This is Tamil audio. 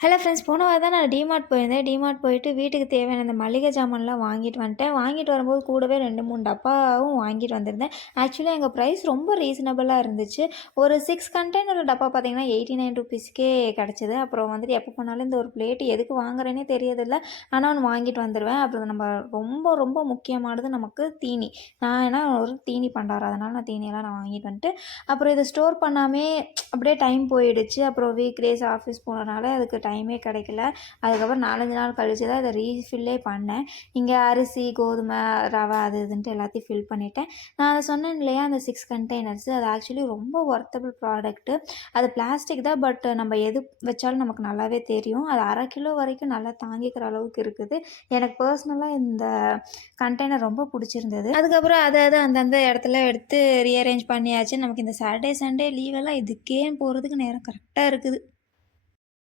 ஹலோ ஃப்ரெண்ட்ஸ், போன வாரம் தான் நான் டிமார்ட் போயிருந்தேன். டிமார்ட் போயிட்டு வீட்டுக்கு தேவையான இந்த மளிகை ஜாமான்லாம் வாங்கிட்டு வந்துட்டேன். வாங்கிட்டு வரும்போது கூடவே 2, 3 டப்பாவும் வாங்கிட்டு வந்திருந்தேன். ஆக்சுவலி எங்க ப்ரைஸ் ரொம்ப ரீசனபிளா இருந்துச்சு. ஒரு 6 கண்டெய்னர் டப்பா பார்த்தீங்கன்னா ₹89க்கே கிடச்சிது. அப்புறம் வந்துட்டு எப்போ போனாலும் இந்த ஒரு பிளேட் எதுக்கு வாங்குறேன்னே தெரியறதில்ல. ஆனா ஒண்ணு வாங்கிட்டு வந்துருவேன். அப்புறம் நம்ம ரொம்ப ரொம்ப முக்கியமானது நமக்கு தீனி. நான் ஏன்னா ஒரு தீனி பண்டாரம். அதனால நான் தீனியெல்லாம் வாங்கிட்டு வந்துட்டு, அப்புறம் இத ஸ்டோர் பண்ணாமே அப்படியே டைம் போயிடுச்சு. அப்புறம் வீக் டேஸ் ஆஃபீஸ் போனனால அதுக்கு டைமே கிடைக்கல. அதுக்கப்புறம் 4, 5 நாள் கழிச்சு தான் இதை ரீஃபில்லே பண்ணேன். இங்கே அரிசி, கோதுமை, ரவை அது இதுன்ட்டு எல்லாத்தையும் ஃபில் பண்ணிட்டேன். நான் அதை சொன்னேன் இல்லையா, அந்த 6 கண்டெய்னர்ஸு அது ஆக்சுவலி ரொம்ப ஒர்த்தபிள் ப்ராடக்ட்டு. அது பிளாஸ்டிக் தான், பட் நம்ம எது வச்சாலும் நமக்கு நல்லாவே தெரியும். அது 1/2 கிலோ வரைக்கும் நல்லா தாங்கிக்கிற அளவுக்கு இருக்குது. எனக்கு பர்சனலாக இந்த கண்டெய்னர் ரொம்ப பிடிச்சிருந்தது. அதுக்கப்புறம் அதை அந்தந்த இடத்துல எடுத்து ரீஅரேஞ்ச் பண்ணியாச்சு. நமக்கு இந்த சாட்டர்டே, சண்டே லீவெல்லாம் இதுக்கே போகிறதுக்கு நேரம் கரெக்டாக இருக்குது.